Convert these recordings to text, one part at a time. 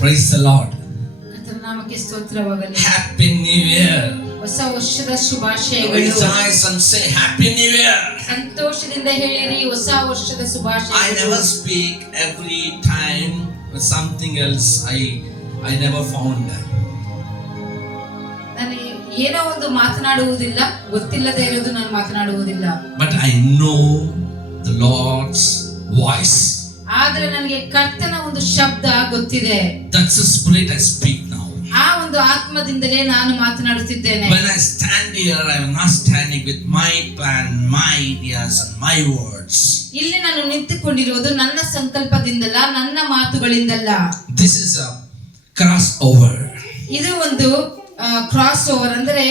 Praise the Lord. ಕರ್ತನ ನಾಮಕ್ಕೆ ಸ್ತೋತ್ರವಾಗಲಿ. Happy New Year. ಹೊಸ ವರ್ಷದ ಶುಭಾಶಯಗಳು. Rejoice and say Happy New Year. ಸಂತೋಷದಿಂದ ಹೇಳಿರಿ ಹೊಸ ವರ್ಷದ ಶುಭಾಶಯಗಳು. I never speak every time with something else. I never found. ನಾನು ಏನೋ ಒಂದು ಮಾತನಾಡುವುದಿಲ್ಲ, ಗೊತ್ತಿಲ್ಲದೆ ಇರೋದು ನಾನು ಮಾತನಾಡುವುದಿಲ್ಲ. But I know the Lord's voice. ಆದರೆ ನನಗೆ ಕರ್ತನ ಒಂದು ಶಬ್ದ ಗೊತ್ತಿದೆ. That's the spirit I speak now. ಆ ಒಂದು ಆತ್ಮದಿಂದಲೇ ನಾನು ಮಾತನಾಡುತ್ತಿದ್ದೇನೆ. When I stand here, I am not standing with my plan, my ideas and my words. ಇಲ್ಲಿ ನಾನು ನಿಂತುಕೊಂಡಿರುವುದು ನನ್ನ ಸಂಕಲ್ಪದಿಂದಲ್ಲ, ನನ್ನ ಮಾತುಗಳಿಂದಲ್ಲ. This is a crossover. ಇದು ಒಂದು ಕ್ರಾಸ್ ಓವರ್ ಅಂದ್ರೆ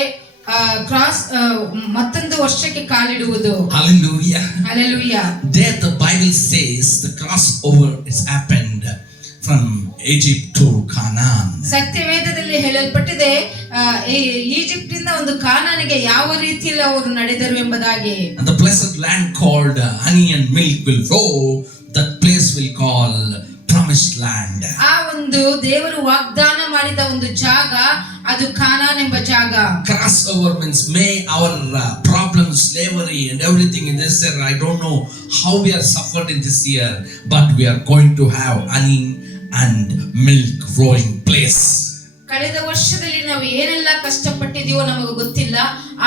ಮತ್ತೊಂದು ವರ್ಷಕ್ಕೆ ಕಾಲಿಡುವುದು. Hallelujah. Hallelujah. There the Bible says the crossover has happened from Egypt to Canaan. ಸತ್ಯವೇದದಲ್ಲಿ ಹೇಳಲ್ಪಟ್ಟಿದೆ ಈಜಿಪ್ಟಿಂದ ಒಂದು ಕಾನಾನಿಗೆ ಯಾವ ರೀತಿಯಲ್ಲಿ ಅವರು ನಡೆದರು ಎಂಬುದಾಗಿ. And the blessed land called honey and milk will flow. That place will call promised land. ಆ ಒಂದು ದೇವರು ವಾಗ್ದಾನ ಮಾಡಿದ ಒಂದು ಜಾಗ ಅದು ಕಾನಾನ್ ಎಂಬ ಜಾಗ. Crossover means may our problems, slavery and everything in this year, I don't know how we are suffered in this year, but we are going to have honey and milk flowing place. ಕಳೆದ ವರ್ಷದಲ್ಲಿ ನಾವು ಏನೆಲ್ಲ ಕಷ್ಟಪಟ್ಟಿದೀವೋ ನಮಗೆ ಗೊತ್ತಿಲ್ಲ,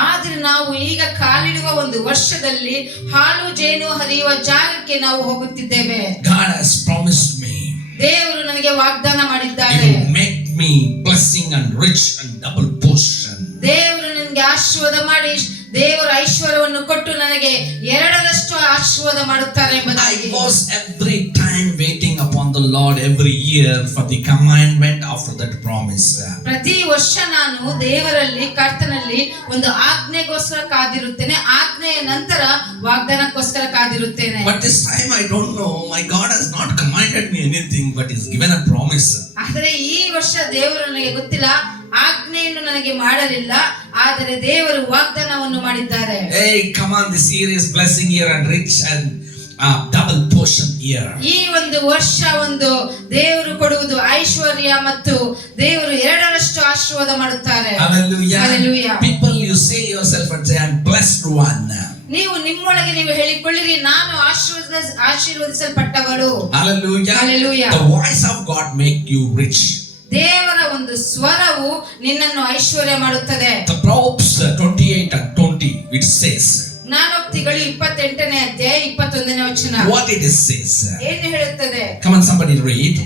ಆದ್ರೆ ನಾವು ಈಗ ಕಾಲಿಡುವ ಒಂದು ವರ್ಷದಲ್ಲಿ ಹಾಲು ಜೇನು ಹರಿಯುವ ಜಾಗಕ್ಕೆ ನಾವು ಹೋಗುತ್ತಿದ್ದೇವೆ. God has promised me. ದೇವರು ನನಗೆ ವಾಗ್ದಾನ ಮಾಡಿದ್ದಾರೆ. He will make me blessing and rich and double portion. ದೇವರು ನನಗೆ ಆಶೀರ್ವಾದ ಮಾಡಿ ದೇವರ ಐಶ್ವರ್ಯವನ್ನು ಕೊಟ್ಟು ನನಗೆ ಎರಡರಷ್ಟು ಆಶೀರ್ವಾದ ಮಾಡುತ್ತಾರೆ ಎಂಬುದಾಗಿ. I was every time waiting upon the Lord every year for the commandment after that promise. ಪ್ರತಿ ವರ್ಷ ನಾನು ದೇವರಲ್ಲಿ ಕರ್ತನಲ್ಲಿ ಒಂದು ಆಜ್ಞೆಗೋಸ್ಕರ ಕಾದಿರುತ್ತೇನೆ, ಆಜ್ಞೆಯ ನಂತರ ವಾಗ್ದಾನಕ್ಕೋಸ್ಕರ ಕಾದಿರುತ್ತೇನೆ. But this time I don't know, my God has not commanded me anything but He's given a promise. ಆದರೆ ಈ ವರ್ಷ ದೇವರು ನನಗೆ ಗೊತ್ತಿಲ್ಲ, ಆಜ್ಞೆಯನ್ನು ನನಗೆ ಮಾಡಲಿಲ್ಲ, ಆದರೆ ದೇವರು ವಾಗ್ದಾನವನ್ನು ಮಾಡಿದ್ದಾರೆ. Hey, come on, this year is blessing year and rich and double portion year. ಈ ಒಂದು ವರ್ಷ ಒಂದು ದೇವರು ಕೊಡುವುದು ಐಶ್ವರ್ಯ ಮತ್ತು ದೇವರು ಎರಡರಷ್ಟು ಆಶೀರ್ವಾದ ಮಾಡುತ್ತಾರೆ. Hallelujah. Hallelujah. People, you say yourself and say, I'm blessed one. ನೀವು ನಿಮ್ಮೊಳಗೆ ನೀವು ಹೇಳಿಕೊಳ್ಳಿರಿ, ನಾನು ಆಶೀರ್ವದಿಸಲ್ಪಟ್ಟವಳು. Hallelujah. Hallelujah. The voice of God make you rich. ದೇವರ ಒಂದು ಸ್ವರವು ನಿನ್ನನ್ನು ಐಶ್ವರ್ಯ ಮಾಡುತ್ತದೆ. The Proverbs 28 and 20 it says. ಜ್ಞಾನೋಕ್ತಿಗಳು 28ನೇ ಅಧ್ಯಾಯ 21ನೇ ವಚನ. What it says? ಏನು ಹೇಳುತ್ತದೆ? Come on, somebody read.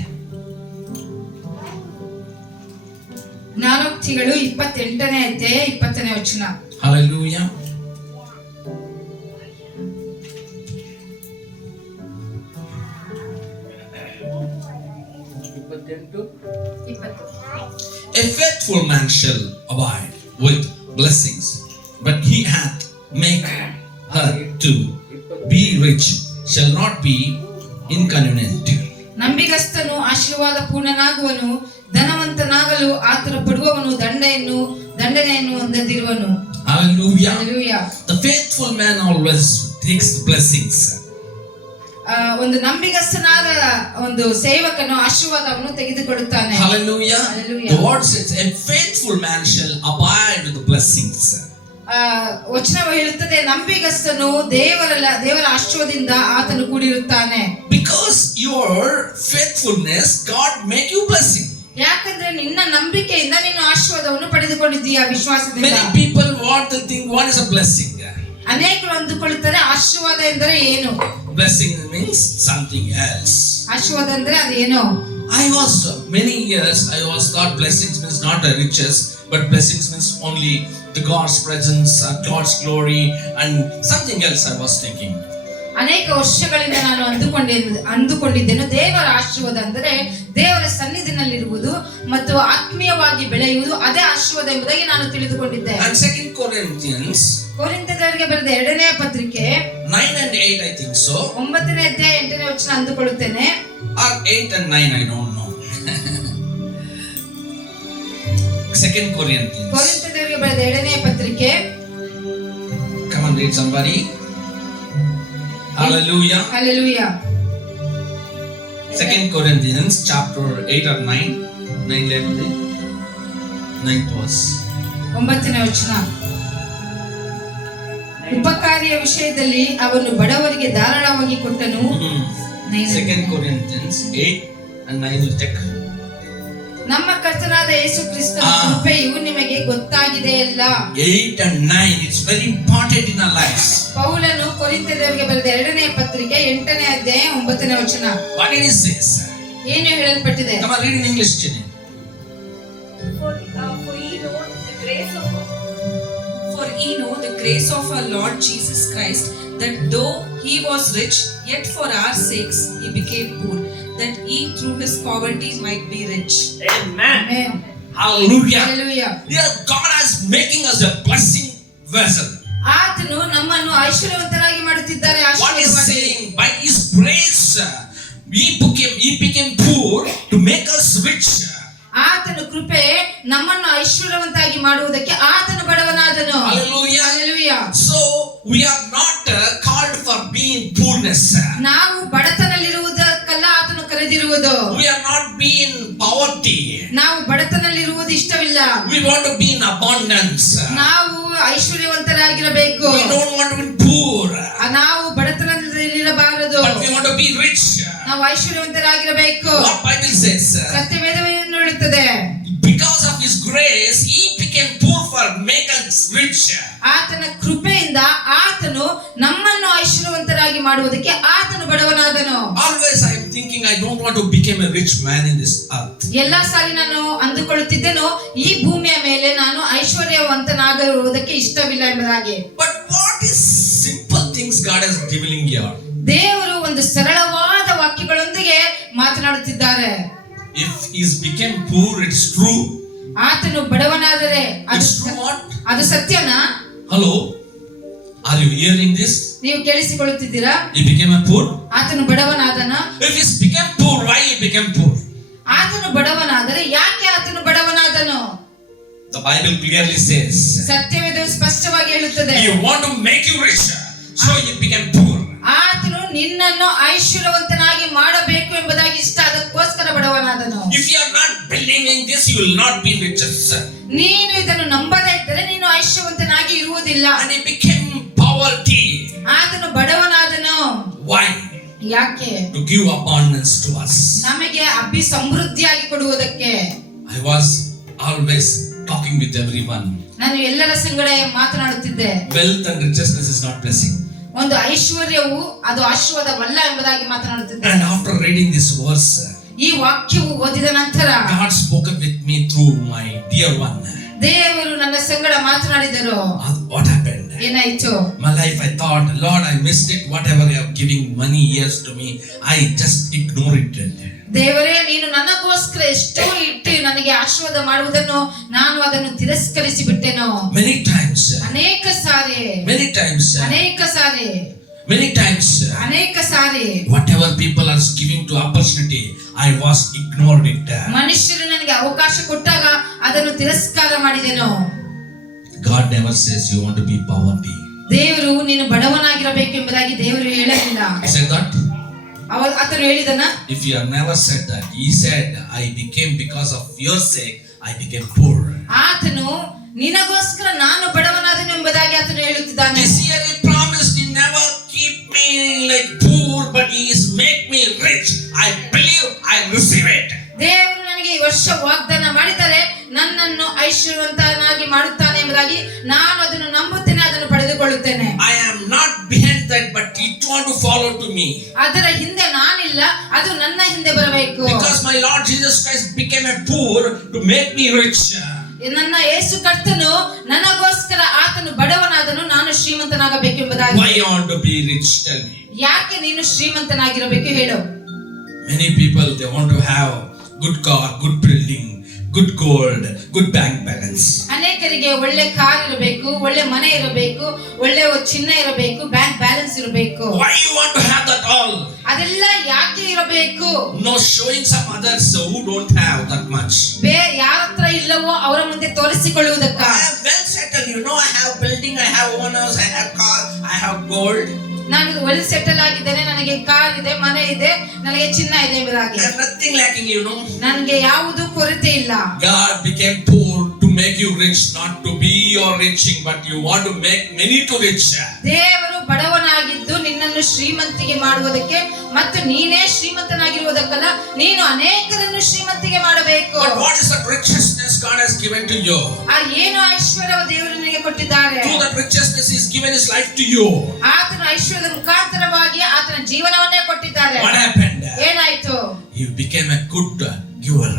ಜ್ಞಾನೋಕ್ತಿಗಳು 28ನೇ ಅಧ್ಯಾಯ 20ನೇ ವಚನ. Hallelujah. A faithful man shall abide with blessings, but he hath make her to be rich shall not be inconvenient. ನಂಬಿಗಸ್ತನು ಆಶೀರ್ವಾದ ಪೂರ್ಣನಾಗುವನು, ಧನವಂತನಾಗಲು ಆತುರ ಪಡುವವನು ದಂಡನೆಯನ್ನು ಹೊಂದದಿರುವನು. Hallelujah. Hallelujah. The faithful man always takes the blessings. ಒಂದು ನಂಬಿಗಸ್ತನಾದ ಒಂದು ಸೇವಕನು ಆಶೀರ್ವಾದವನ್ನು ತೆಗೆದುಕೊಳ್ಳುತ್ತಾನೆ. Hallelujah. Hallelujah. The word says a faithful man shall abide with the blessings. ವಚನವು ಹೇಳುತ್ತದೆ, ನಂಬಿಗಸ್ತನು ದೇವರ ಆಶೀರ್ವಾದದಿಂದ ಆತನು ಕೂಡಿರುತ್ತಾನೆ. Because your faithfulness, God make you blessing. ಯಾಕಂದ್ರೆ ನಿನ್ನ ನಂಬಿಕೆಯಿಂದ ನೀನು ಆಶೀರ್ವಾದವನ್ನು ಪಡೆದುಕೊಂಡಿದ್ದೀಯ ವಿಶ್ವಾಸದಿಂದ. Many people want to think what is a blessing. ಅನೇಕರು ಅಂದುಕೊಳ್ಳುತ್ತಾರೆ ಆಶೀರ್ವಾದ ಎಂದರೆ ಏನು? Blessing means something else. ಆಶೀರ್ವಾದ ಅಂದ್ರೆ ಅದು ಏನು? Many years I was thought blessings means not the riches, but blessings means only the God's presence, God's glory and something else I was thinking. ಅನೇಕ ವರ್ಷಗಳಿಂದ ನಾನು ಅಂದುಕೊಂಡಿದ್ದೇನೆ ದೇವರ ಆಶೀರ್ವಾದ ಅಂದರೆ ದೇವರ ಸನ್ನಿಧಿನಲ್ಲಿರುವುದು ಮತ್ತು ಆತ್ಮೀಯವಾಗಿ ಬೆಳೆಯುವುದು, ಅದೇ ಆಶೀರ್ವಾದ ಎಂಬುದಾಗಿ ನಾನು ತಿಳಿದುಕೊಂಡಿದ್ದೆ. And 2 Corinthians ಕೊರಿಂಥದವರಿಗೆ ಬರೆದ 2ನೇ ಪತ್ರಿಕೆ 9 and 8 I think so. 9ನೇ ಅಧ್ಯಾಯ 8ನೇ ವಚನ ಅಂದುಕೊಳ್ಳುತ್ತೇನೆ. Or 8 and 9 I don't know. 2 Corinthians. ಕೊರಿಂಥದವರಿಗೆ ಬರೆದ 2ನೇ ಪತ್ರಿಕೆ. Come on, read somebody. Hallelujah. Hallelujah. 2 Corinthians chapter 8 or 9. 9 level. 9th verse. 9ನೇ ವಚನ. ಉಪಕಾರಿಯ ವಿಷಯದಲ್ಲಿ ಅವನು ಬಡವರಿಗೆ ಧಾರಾಳವಾಗಿ ಕೊಟ್ಟನು. 2 Corinthians 8 and 9 will check. ನಮ್ಮ ಕರ್ತನಾದ ಯೇಸು ಕ್ರಿಸ್ತನ ಕೃಪೆಯು ನಿಮಗೆ ಗೊತ್ತಾಗಿದೆಯಲ್ಲ. 8 and 9, it's very important in our lives. ಪೌಲನು ಕೊರಿಂಥದವರಿಗೆ ಬರೆದ 2ನೇ ಪತ್ರಿಕೆ 8ನೇ ಅಧ್ಯಾಯ 9ನೇ ವಚನ. What did he say? ಏನು ಹೇಳಲ್ಪಟ್ಟಿದೆ? Come on, read in English, Jenny. For ye know the grace of our Lord Jesus Christ, that though he was rich, yet for our sakes he became poor, that ye through his poverty might be rich. Amen. Hallelujah. Hallelujah. Yeah, God is making us a blessing vessel. ಆತನು ನಮ್ಮನ್ನು ಐಶ್ವರ್ಯವಂತರಾಗಿ ಮಾಡುತ್ತಿದ್ದಾರೆ. What is saying? By his grace he became poor to make us rich. ಆತನ ಕೃಪೆ ನಮ್ಮನ್ನು ಐಶ್ವರ್ಯವಂತಾಗಿ ಮಾಡುವುದಕ್ಕೆ ಆತನು ಬಡವನಾದನು. Hallelujah. Hallelujah. So we are not called for being poorness. ನಾವು ಬಡತನದಲ್ಲಿರುವುದಕ್ಕಲ್ಲ ಆತನು ಕರೆದಿರುವುದು. We are not being poverty. ನಾವು ಬಡತನದಲ್ಲಿರುವುದು ಇಷ್ಟವಿಲ್ಲ. We want to be in abundance. ನಾವು ಐಶ್ವರ್ಯವಂತರಾಗಿರಬೇಕು. We don't want to be poor. ನಾವು ಬಡತನದಲ್ಲಿರಬಾರದು. But we want to be rich. ನಾವು ಐಶ್ವರ್ಯವಂತರಾಗಿರಬೇಕು. What Bible says? ಸತ್ಯವೇದವೇನು ಹೇಳುತ್ತದೆ? Because of his grace he became poor for make us rich. ಆತನ ಕೃಪೆಯಿಂದ ಆತನು ನಮ್ಮನ್ನು ಐಶ್ವರ್ಯವಂತರಾಗಿ ಮಾಡುವುದಕ್ಕೆ ಆತನು ಬಡವನಾದನು. Always I am thinking I don't want to become a rich man in this earth. ಎಲ್ಲಾ ಸಾರಿ ನಾನು ಅಂದುಕೊಳ್ಳುತ್ತಿದ್ದೆನು ಈ ಭೂಮಿಯ ಮೇಲೆ ನಾನು ಐಶ್ವರ್ಯವಂತನಾಗಿರುವುದಕ್ಕೆ ಇಷ್ಟವಿಲ್ಲ ಎಂಬುದಾಗಿ. But what is simple things God is revealing here? ದೇವರು ಒಂದು ಸರಳವಾದ ವಾಕ್ಯಗಳೊಂದಿಗೆ ಮಾತನಾಡುತ್ತಿದ್ದಾರೆ. If he became poor, it's true. ಆತನು ಬಡವನಾದರೆ It's true what? ಅದು ಸತ್ಯನಾ? Hello? Are you hearing this? ನೀವು ಕೇಳಿಸಿಕೊಳ್ಳುತ್ತಿದ್ದೀರಾ? He became a poor? ಆತನು ಬಡವನಾದನ? If he became poor, why he became poor? ಆತನು ಬಡವನಾದರೆ ಯಾಕೆ ಆತನು ಬಡವನಾದನು? The Bible clearly says. ಸತ್ಯವೇದವು ಸ್ಪಷ್ಟವಾಗಿ ಹೇಳುತ್ತದೆ. He want to make you rich, so he became poor. ಆತನು ನಿನ್ನನ್ನು ಐಶ್ವರ್ಯವಂತನಾಗಿ ಮಾಡಬೇಕು ಎಂಬುದಾಗಿ ಇಷ್ಟ, ಅದಕ್ಕೋಸ್ಕರ ಬಡವನಾದನು. If you are not believing this, you will not be rich. ನೀನು ಇದನ್ನು ನಂಬದೇ ಇದ್ದರೆ ನೀನು ಐಶ್ವರ್ಯವಂತನಾಗಿ ಇರುವುದಿಲ್ಲ. And he became poverty. ಆತನು ಬಡವನಾದನು. Why? ಯಾಕೆ? To give abundance to us. ನಮಗೆ ಸಮೃದ್ಧಿಯಾಗಿ ಕೊಡುವುದಕ್ಕೆ. I was always talking with everyone. ನಾನು ಎಲ್ಲರ ಸಂಗಡ ಮಾತನಾಡುತ್ತಿದ್ದೆ. Wealth and richness is not blessing. ಒಂದು ಐಶ್ವರ್ಯವು ಅದು ಆಶೀರ್ವಾದವಲ್ಲ ಎಂಬುದಾಗಿ ಮಾತನಾಡುತ್ತಿದ್ದೆ. And after reading this verse, ಈ ವಾಕ್ಯವು ಓದಿದ ನಂತರ God spoken with me through my dear one. ದೇವರು ನನ್ನ ಸಂಗಡ ಮಾತನಾಡಿದರು. What happened? ಏನಾಯ್ತು? My life, I thought, Lord, I missed it. Whatever you have giving money years to me, I just ignore it. ದೇವರೇ, ನೀನು ನನಗೋಸ್ಕರ ಎಷ್ಟೋ ಇಟ್ಟು ನನಗೆ ಆಶೀರ್ವಾದ ಮಾಡುವುದನ್ನು ನಾನು ಅದನ್ನು ತಿರಸ್ಕರಿಸಿ ಬಿಟ್ಟೆನು. Many times. ಅನೇಕ ಸಾರಿ. Many times. ಅನೇಕ ಸಾರಿ. Many times. ಅನೇಕ ಸಾರಿ. Whatever people are giving to opportunity, I was ignored it. ಮನುಷ್ಯರು ನನಗೆ ಅವಕಾಶ ಕೊಟ್ಟಾಗ ಅದನ್ನು ತಿರಸ್ಕಾರ ಮಾಡಿದೆನು. God never says you want to be poverty. ದೇವರು ನೀನು ಬಡವನಾಗಿರಬೇಕು ಎಂಬುದಾಗಿ ದೇವರು ಹೇಳಲಿಲ್ಲ. He said that? ಆತನು ಹೇಳಿದನ? If you have never said that, he said, I became because of your sake, I became poor. ಆತನು ನಿನಗೋಸ್ಕರ ನಾನು ಬಡವನಾದನು ಎಂಬುದಾಗಿ ಆತನು ಹೇಳುತ್ತಿದ್ದಾನೆ. This year he promised he never keep me like poor, but he is make me rich. I believe, I receive it. ದೇವರು ನನಗೆ ಈ ವರ್ಷ ವಾಗ್ದಾನ ಮಾಡಿದರೆ ನನ್ನನ್ನು ಐಶ್ವರ್ಯವಂತನಾಗಿ ಮಾಡುತ್ತಾನೆ ಎಂಬುದಾಗಿ ನಾನು ಅದನ್ನು ನಂಬುತ್ತೇನೆ, ಅದನ್ನು ಪಡೆದುಕೊಳ್ಳುತ್ತೇನೆ. I am not behind that, but it want to follow to me. ಅದರ ಹಿಂದೆ ನಾನಿಲ್ಲ, ಅದು ನನ್ನ ಹಿಂದೆ ಬರಬೇಕು. Because my Lord Jesus Christ became a poor to make me rich. ನನ್ನ ಯೇಸು ಕರ್ತನು ನನಗೋಸ್ಕರ ಆತನು ಬಡವನಾದನು, ನಾನು ಶ್ರೀಮಂತನಾಗಬೇಕು ಎಂಬುದಾಗಿ. Why you want to be rich? Tell me. ಯಾಕೆ ನೀನು ಶ್ರೀಮಂತನಾಗಿರಬೇಕು ಹೇಳು? Many people, they want to have good car, good building, good gold, good bank balance. ಅನೇಕರಿಗೆ ಒಳ್ಳೆ ಕಾರ್ ಇರಬೇಕು, ಒಳ್ಳೆ ಮನೆ ಇರಬೇಕು, ಒಳ್ಳೆ ಚಿನ್ನ ಇರಬೇಕು, ಬ್ಯಾಂಕ್ ಬ್ಯಾಲೆನ್ಸ್ ಇರಬೇಕು. Why you want to have that all? ಅದೆಲ್ಲ ಯಾಕೆ ಇರಬೇಕು? No, showing some others who don't have that much. ಯಾರ ಹತ್ರ ಇಲ್ಲವೋ ಅವರ ಮುಂದೆ ತೋರಿಸಿಕೊಳ್ಳುವುದಕ್ಕ. I am well settled, you know, I have building, I have owners, I have car, I have gold. ನಾನು well settle ಆಗಿದ್ದೇನೆ, ನನಗೆ ಕಾರ್ ಇದೆ, ಮನೆ ಇದೆ, ನನಗೆ ಚಿನ್ನ ಇದೆ ಎಂಬುದಾಗಿ. I have nothing lacking, ನನಗೆ ಯಾವುದು ಕೊರತೆ ಇಲ್ಲ. God became poor to make you rich, not to be your riching, but you want to make many to rich. ದೇವರು ಬಡವನಾಗಿದ್ದು ನಿನ್ನನ್ನು ಶ್ರೀಮಂತಿಗೆ ಮಾಡುವುದಕ್ಕೆ ಮತ್ತು ನೀನೇ ಶ್ರೀಮಂತನಾಗಿರುವುದಕ್ಕಲ್ಲ, ನೀನು ಅನೇಕರನ್ನು ಶ್ರೀಮಂತಿಗೆ ಮಾಡಬೇಕು. But what is the righteousness God has given to you? ಆ ಏನು ಐಶ್ವರ್ಯವ ದೇವರು ನಿನಗೆ ಕೊಟ್ಟಿದ್ದಾರೆ. Through that righteousness He has given His life to you. ಆತನ ಐಶ್ವರ್ಯದ ಮುಖಾಂತರವಾಗಿ ಆತನ ಜೀವನವನ್ನೇ ಕೊಟ್ಟಿದ್ದಾರೆ. What happened? ಏನಾಯ್ತು? He became a good giver.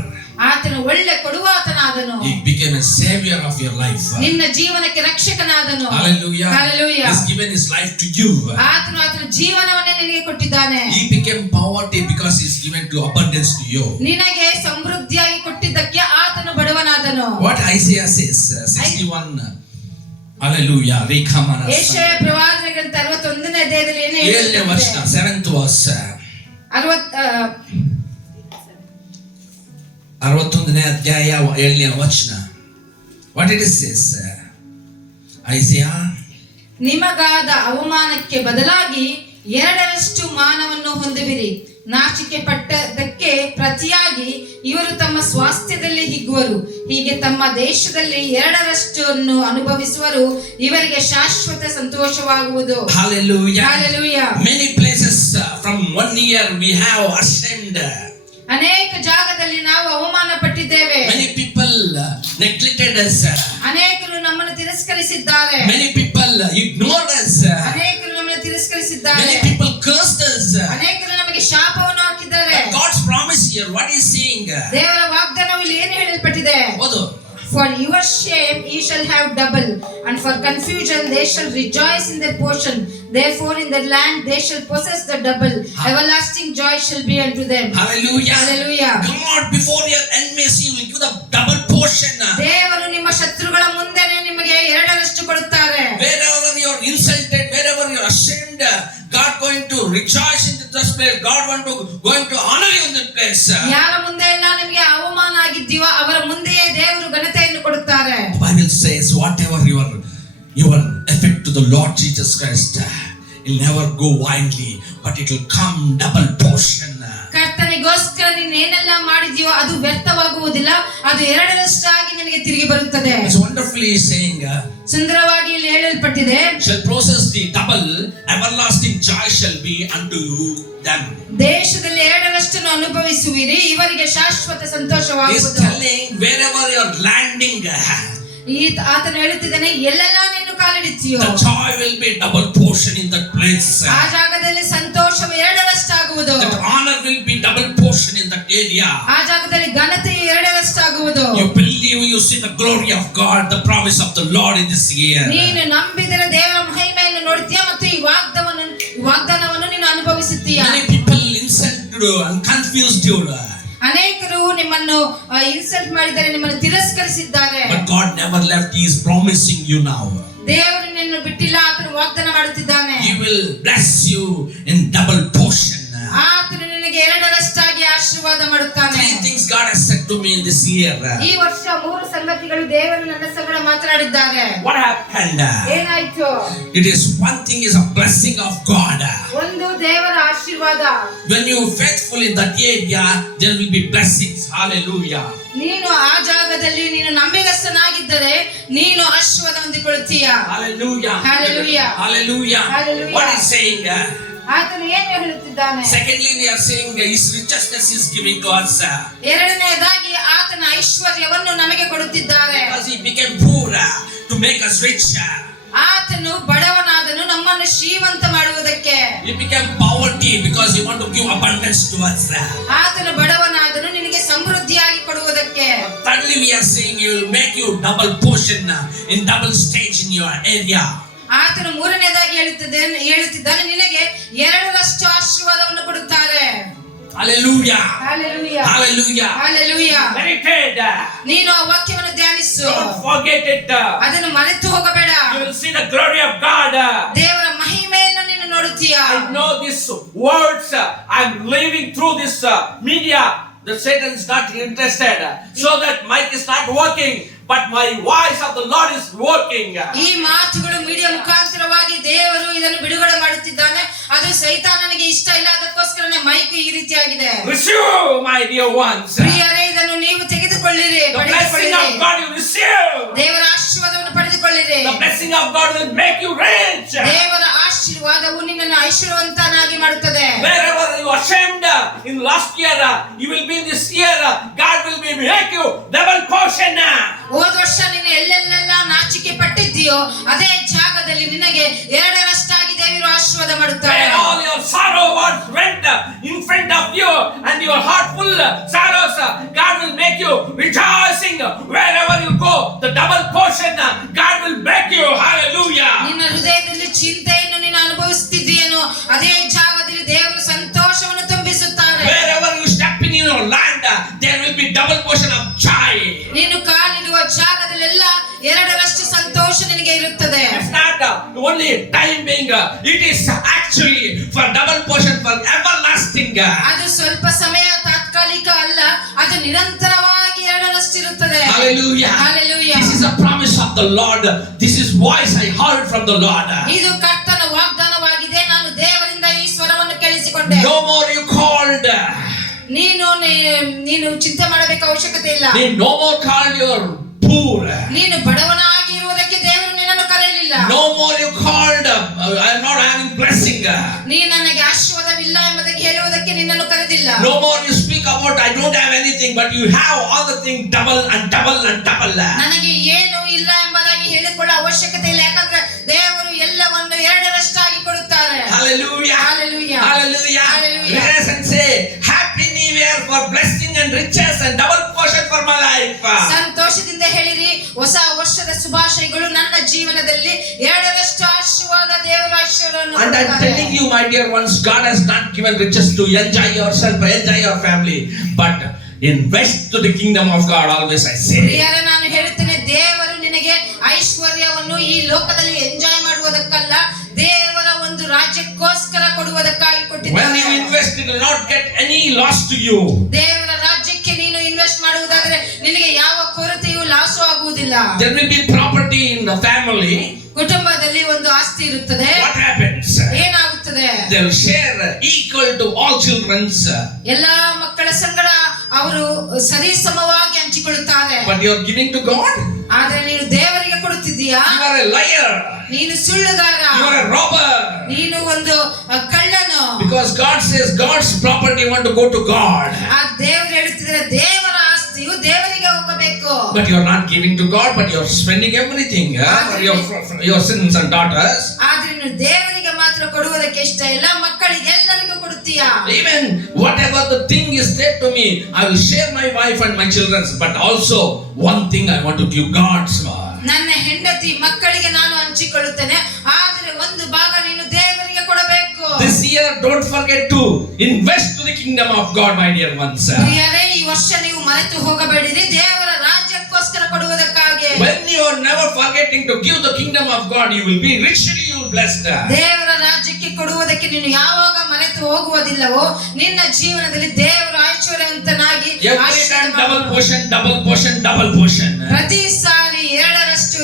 ಆತನು ಒಳ್ಳೆ ಕೊಡುವಾತನಾದನು. He became a savior of your life. ನಿನ್ನ ಜೀವನಕ್ಕೆ ರಕ್ಷಕನಾದನು. Hallelujah. Hallelujah. He has given His life to you. ಆತನು ಆತನ ಜೀವನವನ್ನೇ ನಿನಗೆ ಕೊಟ್ಟಿದ್ದಾನೆ. He became poverty because He is given to abundance to you. ನಿನಗೆ ಸಮೃದ್ಧಿಯಾಗಿ ಕೊಟ್ಟಿದ್ದಕ್ಕೆ ಆತನು ಬಡವನಾದನು. What Isaiah says, 61. Hallelujah. ಯೆಶಾಯ ಪ್ರವಾದನೆ ಗ್ರಂಥ 61ನೇ ಅಧ್ಯಾಯದಲ್ಲಿ ಏನು 7ನೇ ವಚನ, 7th verse. 61ನೇ ಅಧ್ಯಾಯ 7ನೇ ವಚನ. What it says? Isaiah, ನಿಮಗಾದ ಅವಮಾನಕ್ಕೆ ಬದಲಾಗಿ 2ರಷ್ಟು ಮಾನವನ್ನು ಹೊಂದುವಿರಿ. ನಾಚಿಕೆ ಪಟ್ಟದಕ್ಕೆ ಪ್ರತಿಯಾಗಿ ಇವರು ತಮ್ಮ ಸ್ವಾಸ್ಥ್ಯದಲ್ಲಿ ಹಿಗ್ಗುವರು. ಹೀಗೆ ತಮ್ಮ ದೇಶದಲ್ಲಿ 2ರಷ್ಟನ್ನು ಅನುಭವಿಸುವರು. ಇವರಿಗೆ ಶಾಶ್ವತ ಸಂತೋಷವಾಗುವುದು. Hallelujah. Hallelujah. Many places from 1 year we have ashamed. ಅನೇಕ ಜಾಗದಲ್ಲಿ ನಾವು ಅವಮಾನ ಪಟ್ಟಿದ್ದೇವೆ. Many people neglected us. ಅನೇಕರು ನಮ್ಮನ್ನು ತಿರಸ್ಕರಿಸಿದ್ದಾರೆ. Many people ignored us. ಅನೇಕರು ನಮ್ಮನ್ನು ತಿರಸ್ಕರಿಸಿದ್ದಾರೆ. Many people cursed us. ಅನೇಕರು ನಮಗೆ ಶಾಪವನ್ನು ಹಾಕಿದ್ದಾರೆ. God's promise here, what is saying? ದೇವರ ವಾಗ್ದಾನವು ಇಲ್ಲಿ ಏನು ಹೇಳಲ್ಪಟ್ಟಿದೆ? ಹೌದು. For your shame ye shall have double, and for confusion they shall rejoice in their portion. Therefore in their land they shall possess the double. Everlasting joy shall be unto them. Hallelujah. Hallelujah. God before your enemies He will give the double portion. ದೇವರು ನಿಮ್ಮ ಶತ್ರುಗಳ ಮುಂದೆನೇ ನಿಮಗೆ 2ರಷ್ಟು ಕೊಡುತ್ತಾರೆ. Wherever you are insulted, wherever you are ashamed, God going to rejoice in this place. God going to honor you in this place. ಯಾರ ಮುಂದೆ ಎಲ್ಲ ನಿಮಗೆ ಅವಮಾನ ಆಗಿದ್ದೀವೋ ಅವರ ಮುಂದೆಯೇ ದೇವರು ಘನತೆಯನ್ನು ಕೊಡುತ್ತಾರೆ. The Bible says whatever your effect to the Lord Jesus Christ, it'll never go widely, but it will come double portion. ಕರ್ತನಿಗೋಸ್ಕರ ನೀನು ಏನೆಲ್ಲ ಮಾಡಿದ್ಯೋ ಅದು ವ್ಯರ್ಥವಾಗುವುದಿಲ್ಲ, ಅದು 2ರಷ್ಟಾಗಿ ನಿನಗೆ ತಿರುಗಿ ಬರುತ್ತದೆ. It's wonderfully saying, ಸುಂದರವಾಗಿ ಇಲ್ಲಿ ಹೇಳಲ್ಪಟ್ಟಿದೆ, shall possess the double, everlasting joy shall be unto them. ದೇಶದಲ್ಲಿ 2ರಷ್ಟನ್ನು ಅನುಭವಿಸುವಿರಿ, ಇವರಿಗೆ ಶಾಶ್ವತ He is ಸಂತೋಷವಾಗುವುದು. telling wherever you are landing, ಆತನು ಹೇಳುತ್ತಿದ್ದಾನೆ, ಎಲ್ಲೆಲ್ಲ ನೀನು ಕಾಲಿಡುತ್ತೀಯೋ the joy will be double portion in that place. ಆ ಜಾಗದಲ್ಲಿ ಸಂತೋಷವು 2ರಷ್ಟಾಗುವುದು. That honor will be double portion in that area. ಆ ಜಾಗದಲ್ಲಿ ಘನತೆಯು 2ರಷ್ಟಾಗುವುದು. You believe, you see the glory of God, the promise of the Lord in this year. ನೀನು ನಂಬಿದರೆ ದೇವರ ಮಹಿಮೆಯನ್ನು ನೋಡ್ತೀಯ ಮತ್ತು ಈ ವಾಗ್ದಾನವನ್ನು ನೀನು ಅನುಭವಿಸುತ್ತೀಯ. Many people insulted and confused you. ಅನೇಕರು ನಿಮ್ಮನ್ನು ಇನ್ಸಲ್ಟ್ ಮಾಡಿದ್ದಾರೆ, ನಿಮ್ಮನ್ನು ತಿರಸ್ಕರಿಸಿದ್ದಾರೆ. But God never left. He is promising you now. ದೇವರು ನಿನ್ನನ್ನು ಬಿಟ್ಟಿಲ್ಲ, ಆತನು ವಾಗ್ದಾನ ಮಾಡುತ್ತಿದ್ದಾನೆ. He will bless you in double portion. ಆತನು ನಿನಗೆ 2ರಷ್ಟಾಗಿ ಆಶೀರ್ವಾದ ಮಾಡುತ್ತಾನೆ. 3 things God has said to me in this year. ಈ ವರ್ಷ 3 ಸಂಗತಿಗಳು ದೇವರು ನನ್ನ ಸಂಗಡ ಮಾತನಾಡಿದ್ದಾರೆ. What happened? ಏನಾಯ್ತು? It is one thing is a blessing of God. ಒಂದು ದೇವರ ಆಶೀರ್ವಾದ. When you are faithful in that area, there will be blessings. Hallelujah. ನೀನು ಆ ಜಾಗದಲ್ಲಿ ನೀನು ನಂಬಿಗಸ್ತನಾಗಿದ್ದರೆ ನೀನು ಆಶೀರ್ವಾದ ಹೊಂದಿಕೊಳ್ಳುತ್ತೀಯ. Hallelujah. Hallelujah. Hallelujah. Hallelujah. What is saying? ಆತನು ಏನು ಹೇಳುತ್ತಿದ್ದಾನೆ? Secondly, we are saying His righteousness is giving to us. ಎರಡನೆಯದಾಗಿ ಆತನ ಐಶ್ವರ್ಯವನ್ನು ನಮಗೆ ಕೊಡುತ್ತಿದ್ದಾರೆ. Because He became poor to make us rich. ಆತನು ಬಡವನಾದನು ನಮ್ಮನ್ನು ಶ್ರೀಮಂತ ಮಾಡುವುದಕ್ಕೆ. He became poverty because He want to give abundance to us. ಆತನು ಬಡವನಾದನು ನಿನಗೆ ಸಮೃದ್ಧಿಯಾಗಿ ಕೊಡುವುದಕ್ಕೆ. Thirdly, we are saying He will make you double portion in double stage in your area. ಆತನು ಮೂರನೇದಾಗಿ ಹೇಳುತ್ತಿದ್ದಾನೆ, ನಿನಗೆ 2ರಷ್ಟು ಆಶೀರ್ವಾದವನ್ನು ಕೊಡುತ್ತಾರೆ. Hallelujah. Hallelujah. Hallelujah. Hallelujah. Meditate. ನೀನು ಆ ವಾಕ್ಯವನ್ನು ಧ್ಯಾನಿಸು, Don't forget it. ಅದನ್ನು ಮರೆತು ಹೋಗಬೇಡ. You will see the glory of God. ದೇವರ ಮಹಿಮೆಯನ್ನು ನೀನು ನೋಡುತ್ತೀಯ. I know these words. I'm living through this media. The Satan is not interested, so that mic is not working. but my voice of the Lord is working. ಈ ಮಾತುಗಳು media ಮುಖಾಂತರವಾಗಿ ದೇವರು ಇದನ್ನು ಬಿಡುಗಡೆ ಮಾಡುತ್ತಿದ್ದಾನೆ. ಅದು ಸೈತಾನನಿಗೆ ಇಷ್ಟ ಇಲ್ಲ, ಅದಕ್ಕೋಸ್ಕರನೇ ಮೈಕ್ ಈ ರೀತಿಯಾಗಿದೆ. Receive, my dear ones. ಪ್ರಿಯರೇ, ಇದನ್ನು ನೀವು ತೆಗೆದುಕೊಳ್ಳಿರಿ, The blessing of God you receive. ದೇವರ ಆಶೀರ್ವಾದವನ್ನು ಪಡೆದುಕೊಳ್ಳಿರಿ. The blessing of God will make you rich. ದೇವರ ಆಶೀರ್ವಾದವು ನಿನ್ನನ್ನು ಐಶ್ವರ್ಯವಂತನಾಗಿ ಮಾಡುತ್ತದೆ. Wherever you are ashamed in last year, you will be this year. God will be make you double portion. ಹೋದ ವರ್ಷ ನೀನು ಎಲ್ಲೆಲ್ಲೆಲ್ಲ ನಾಚಿಕೆ ಪಟ್ಟಿದ್ದೀಯೋ ಅದೇ ಜಾಗದಲ್ಲಿ ನಿನಗೆ ಎರಡರಷ್ಟಾಗಿ ದೇವರು ಆಶೀರ್ವಾದ ಮಾಡುತ್ತಾರೆ. Where all your sorrow was rent in front of you and your heart full sorrows, God will make you rejoicing. Wherever you go, the double portion God will make you. Hallelujah. ನಿನ್ನ ಹೃದಯದಲ್ಲಿ ಚಿಂತೆಯನ್ನು ನೀನು ಅನುಭವಿಸುತ್ತಿದ್ದೀಯೇನೋ ಅದೇ ಜಾಗದಲ್ಲಿ ದೇವರು ಸಂತೋಷವನ್ನು ತುಂಬಿಸುತ್ತಾರೆ. Wherever you step in your land, there will be double portion of joy. ನೀನು ಕಾಲಿಡುವ ಜಾಗದಲ್ಲೆಲ್ಲ ಎರಡರಷ್ಟು ಸಂತೋಷ ನಿನಗೆ ಇರುತ್ತದೆ. It's not only time being, it is actually for double portion for everlasting. ಅದು ಸ್ವಲ್ಪ ಸಮಯ ತಾತ್ಕಾಲಿಕ ಅಲ್ಲ, ಅದು ನಿರಂತರವಾಗಿ ಎರಡರಷ್ಟು ಇರುತ್ತದೆ. Hallelujah. Hallelujah. This is a promise of the Lord. This is voice I heard from the Lord. ಇದು ಕರ್ತನ ವಾಗ್ದಾನವಾಗಿದೆ, ನಾನು ದೇವರಿಂದ ಈ ಸ್ವರವನ್ನು ಕೇಳಿಸಿಕೊಂಡೆ. No more you called. ನೀನು ಚಿಂತೆ ಮಾಡಬೇಕು ಅವಶ್ಯಕತೆ ಇಲ್ಲ. No more called you poor. ನೀನು ಬಡವನಾಗಿ ಇರುವುದಕ್ಕೆ ದೇವರು ನಿನ್ನನ್ನು ಕರೆಯಲಿಲ್ಲ. No more you called I am not having blessing. ನೀ ನನಗೆ ಆಶೀರ್ವಾದವಿಲ್ಲ ಎಂಬುದಕ್ಕೆ ಹೇಳುವುದಕ್ಕೆ ನಿನ್ನನ್ನು ಕರೆದಿಲ್ಲ. No more you speak about I don't have anything, but you have all the things double and double and double. ನನಗೆ ಏನು ಇಲ್ಲ ಎಂಬುದಾಗಿ ಹೇಳಿಕೊಳ್ಳುವ ಅವಶ್ಯಕತೆ ಇಲ್ಲ, ಯಾಕಂದ್ರೆ ದೇವರು ಎಲ್ಲವನ್ನು ಎರಡರಷ್ಟಾಗಿ ಕೊಡುತ್ತಾರೆ. Hallelujah. Hallelujah. Hallelujah. Hallelujah. Raise and say happy new year for blessing and riches and double portion for my life. ಸಂತೋಷದಿಂದ ಹೇಳಿರಿ, ಹೊಸ ವರ್ಷದ ಶುಭಾಶಯಗಳು ನನ್ನ ಜೀವನದಲ್ಲಿ ಎರಡರಷ್ಟು ಆಶೀರ್ವಾದ ದೇವರ ಐಶ್ವರ್ಯವನ್ನು And I'm telling you, my dear ones, God has not given riches to enjoy yourself, enjoy your family, but invest to the kingdom of God. Always I say. ಪ್ರಿಯರೇ, ನಾನು ಹೇಳುತ್ತೇನೆ, ದೇವರು ನಿನಗೆ ಐಶ್ವರ್ಯವನ್ನು ಈ ಲೋಕದಲ್ಲಿ ಎಂಜಾಯ್ ಮಾಡುವುದಕ್ಕಲ್ಲ, ದೇವರ ಒಂದು ರಾಜ್ಯಕ್ಕೋಸ್ಕರ ಕೊಡುವುದಕ್ಕಾಗಿ When ಕೊಟ್ಟಿದ್ದಾನೆ. you invest, it will not get any loss to you. ದೇವರ ರಾಜ್ಯಕ್ಕೆ ನೀನು ಇನ್ವೆಸ್ಟ್ ಮಾಡುವುದಾದ್ರೆ ನಿನಗೆ ಯಾವ ಕೊರತೆಯೂ ಲಾಸು ಆಗುವುದಿಲ್ಲ. There will be property in the family. ಕುಟುಂಬದಲ್ಲಿ ಒಂದು ಆಸ್ತಿ ಇರುತ್ತದೆ. What happens? ಏನಾಗುತ್ತದೆ? They will share equal to all children's. ಎಲ್ಲಾ ಮಕ್ಕಳ ಸಂಗಡ ಅವರು ಸರಿಸಮವಾಗಿ ಹಂಚಿಕೊಳ್ಳುತ್ತಾರೆ. But you are giving to God? ಆದ್ರೆ ನೀನು ದೇವರಿಗೆ ಕೊಡುತ್ತಿದ್ದೀಯಾ? You are a liar. ನೀನು ಸುಳ್ಳುಗಾರ. You are a robber. ನೀನು ಒಂದು ಕಳ್ಳನು. Because God says God's property want to go to God. ಆ ದೇವರು ಹೇಳುತ್ತಿದ್ದಾರೆ, ದೇವರ ಆಸ್ತಿಯು ದೇವರಿಗೆ ಹೋಗಬೇಕು. But you are not giving to God, but you are spending everything for your sons and daughters. ಆದ್ರೆ ನೀನು ದೇವರಿಗೆ ಮಾತ್ರ ಕೊಡುವುದಕ್ಕೆ ಇಷ್ಟ ಇಲ್ಲ, ಮಕ್ಕಳಿಗೆ ಎಲ್ಲರಿಗೂ ಕೊಡುತ್ತೀಯಾ? Even whatever the thing is said to me, I will share my wife and my children, but also one thing I want to give God's. ನನ್ನ ಹೆಂಡತಿ ಮಕ್ಕಳಿಗೆ ನಾನು ಹಂಚಿಕೊಳ್ಳುತ್ತೇನೆ, ಆದರೆ ಒಂದು ಭಾಗ ನೀನು ದೇವರಿಗೆ ಕೊಡಬೇಕು. This year don't forget to invest to the kingdom of God, my dear ones. ಪ್ರಿಯರೇ, ಈ ವರ್ಷ ನೀವು ಮರೆತು ಹೋಗಬೇಡಿರಿ, ದೇವರ ರಾಜ್ಯಕ್ಕೋಸ್ಕರ ಕೊಡುವುದಕ್ಕಾಗಿ. When you are never forgetting to give the kingdom of God, you will be richly blessed. ದೇವರ ರಾಜ್ಯಕ್ಕೆ ಕೊಡುವುದಕ್ಕೆ ನೀನು ಯಾವಾಗ ಮರೆತು ಹೋಗುವುದಿಲ್ಲವೋ ನಿನ್ನ ಜೀವನದಲ್ಲಿ ದೇವರ ಐಶ್ವರ್ಯವಂತನಾಗಿ Every time double portion, double portion, double portion. ಪ್ರತಿ ಸಾರಿ ಎರಡರಷ್ಟು.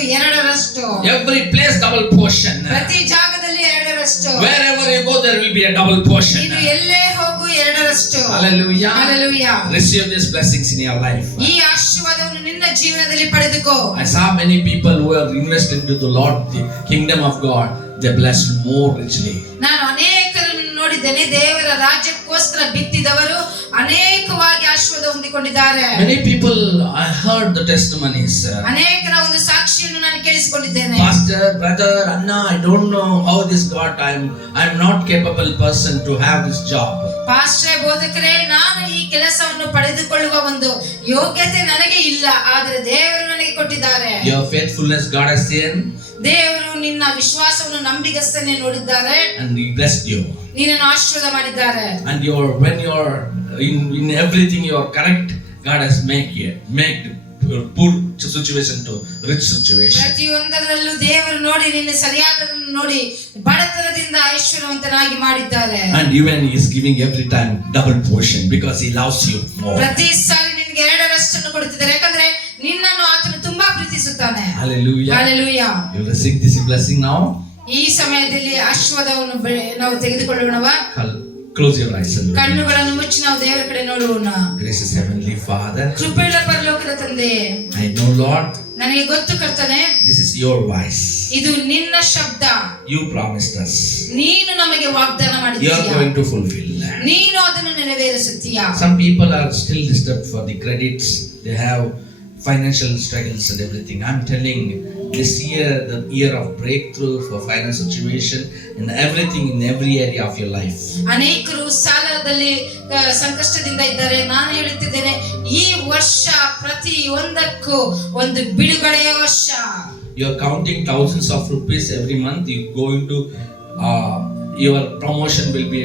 Every place double portion. ಪ್ರತಿ ಜಾಗದಲ್ಲಿ ಎರಡರಷ್ಟು. Wherever you go, there will be a double portion. ನೀನು ಎಲ್ಲೇ ಹೋಗು ಎರಡರಷ್ಟು. Hallelujah. Hallelujah. Receive these blessings in your life. ಈ ಆಶೀರ್ವಾದವನ್ನು ನಿನ್ನ ಜೀವನದಲ್ಲಿ ಪಡೆದುಕೋ. I saw many people who have invested into the Lord, the kingdom of God. They blessed more richly. ನಾನು ಅನೇಕರನ್ನು ನೋಡಿದ್ದೇನೆ, ದೇವರ ರಾಜ್ಯಕ್ಕೋಸ್ಕರ ಬಿತ್ತಿದವರು ಅನೇಕವಾಗಿ ಆಶೀರ್ವಾದ ಹೊಂದಿಕೊಂಡಿದ್ದಾರೆ. Many people, I heard the testimonies. ಅನೇಕರ ಒಂದು ಸಾಕ್ಷಿಯನ್ನು ನಾನು ಕೇಳಿಸಿಕೊಂಡಿದ್ದೇನೆ. Pastor, brother, Anna, I don't know how this got. I'm not capable person to have this job. Pastor, ಬೋಧಕರೇ, ನಾನು ಈ ಕೆಲಸವನ್ನು ಪಡೆದುಕೊಳ್ಳುವ ಒಂದು ಯೋಗ್ಯತೆ ನನಗೆ ಇಲ್ಲ, ಆದರೆ ದೇವರು ನನಗೆ ಕೊಟ್ಟಿದ್ದಾರೆ. Your faithfulness God has seen. ದೇವರು ನಿನ್ನ ವಿಶ್ವಾಸವನ್ನು ನಂಬಿಗಸ್ತನೆ ನೋಡಿದ್ದಾರೆ. And He blessed you. ನಿನ್ನನ್ನು ಆಶೀರ್ವಾದ ಮಾಡಿದ್ದಾರೆ. And when you're in everything you are correct, God has made poor situation to rich situation. ಪ್ರತಿಯೊಂದರಲ್ಲೂ ದೇವರು ನೋಡಿ ನಿನ್ನ ಸರಿಯಾದದನ್ನು ನೋಡಿ ಬಡತನದಿಂದ ಐಶ್ವರ್ಯವಂತನಾಗಿ ಮಾಡಿದ್ದಾರೆ. And even He is giving every time double portion because He loves you more. ಪ್ರತಿ ಸಾರಿ ನಿನಗೆ ಎರಡರಷ್ಟನ್ನು ಕೊಡುತ್ತಿದ್ದಾರೆ, ಯಾಕಂದ್ರೆ ನಿನ್ನನ್ನು ಆತನು ತುಂಬಾ ಮಾಡುತ್ತಾನೆ. Hallelujah. Hallelujah. You will receive this blessing now. ಈ ಸಮಯದಲ್ಲಿ ಆಶೀರ್ವಾದವನ್ನು ನಾವು ತೆಗೆದುಕೊಳ್ಳೋಣವಾ? Close your eyes and look. ಕಣ್ಣುಗಳನ್ನು ಮುಚ್ಚಿ ನಾವು ದೇವರ ಕಡೆ ನೋಡೋಣ. Gracious Heavenly Father, ಕೃಪೆಯುಳ್ಳ ಪರಲೋಕದ ತಂದೆ, I know Lord, ನನಗೆ ಗೊತ್ತು ಕರ್ತನೆ, this is your voice. ಇದು ನಿನ್ನ ಶಬ್ದ. You promised us. ನೀನು ನಮಗೆ ವಾಗ್ದಾನ You are ಮಾಡಿದ್ದೀಯ. going to fulfill. ನೀನು ಅದನ್ನು ನೆರವೇರಿಸುತ್ತೀಯ. Some people are still disturbed for the credits. They have financial struggles and everything. I'm telling this year, the year of breakthrough for financial situation and everything in every area of your life. ಅನೇಕರು ಸಾಲದಲ್ಲಿ ಸಂಕಷ್ಟದಿಂದ ಇದ್ದಾರೆ. ನಾನು ಹೇಳುತ್ತಿದ್ದೇನೆ, ಈ ವರ್ಷ ಪ್ರತಿ ಒಂದಕ್ಕೂ ಒಂದು ಬಿಡುಗಡೆಯ ವರ್ಷ. You are counting thousands of rupees every month. You go into your promotion will be,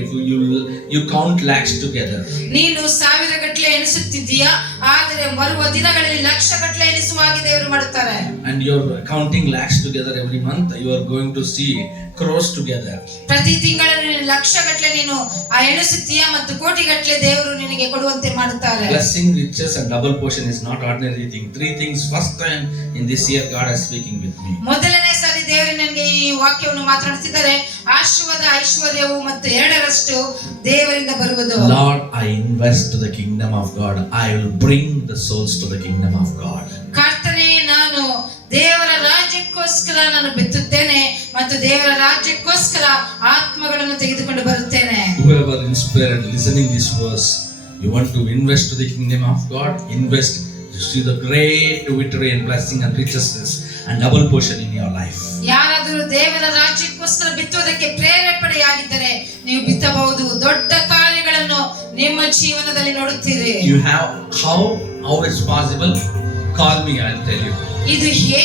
you count lakhs together. ನೀನು ಸಾವಿರ ಗಟ್ಟಲೆ ಎಣಿಸುತ್ತಿದ್ದೀಯಾ, ಆದರೆ ಬರುವ ದಿನಗಳಲ್ಲಿ ಲಕ್ಷ ಗಟ್ಟಲೆ ಎಣಿಸುವಾಗಿ ದೇವರು ಮಾಡುತ್ತಾರೆ. And you're counting lakhs together every month. You are going to see crores together. ಪ್ರತಿ ತಿಂಗಳಲ್ಲಿ ಲಕ್ಷ ಗಟ್ಟಲೆ ನೀನು ಎಣಿಸುತ್ತೀಯಾ ಮತ್ತು ಕೋಟಿ ಗಟ್ಟಲೆ ದೇವರು ನಿನಗೆ ಕೊಡುವಂತೆ ಮಾಡುತ್ತಾರೆ. Blessing, riches and double portion is not ordinary thing. Three things first time in this year God is speaking with me. ಮೊದಲನೇ ಸಾರಿ ದೇವರು ನನಗೆ ಈ ವಾಕ್ಯವನ್ನು ಮಾತನಾಡುತ್ತಿದ್ದಾರೆ. ಆಶೀರ್ವಾದ, ಐಶ್ವರ್ಯವು ಮತ್ತು ಎರಡರಷ್ಟು ದೇವರಿಂದ ಬರುವುದು. Lord, I invest to the kingdom of God. I will bring the souls to the kingdom of God. ಕರ್ತನೇ, ನಾನು ದೇವರ ರಾಜ್ಯಕ್ಕೋಸ್ಕರ ನಾನು ಬಿತ್ತುತ್ತೇನೆ ಮತ್ತು ದೇವರ ರಾಜ್ಯಕ್ಕೋಸ್ಕರ ಆತ್ಮಗಳನ್ನು ತೆಗೆದುಕೊಂಡು ಬರುತ್ತೇನೆ. Whoever inspired listening this verse, you want to invest to the kingdom of God, invest to see the great victory and blessing and riches and double portion in your life. ಯಾರಾದರೂ ದೇವರ ರಾಜ್ಯಕ್ಕೋಸ್ಕರ ಬಿತ್ತುವುದಕ್ಕೆ ಪ್ರೇರೇಪಣೆಯಾಗಿದ್ದರೆ ನೀವು ಬಿತ್ತಬಹುದು. ದೊಡ್ಡ ಕಾರ್ಯಗಳನ್ನು ನಿಮ್ಮ ಜೀವನದಲ್ಲಿ ನೋಡುತ್ತೀರಿ. You have how it's possible? Call me, I'll tell you. ಇದು ಹೇಗೆ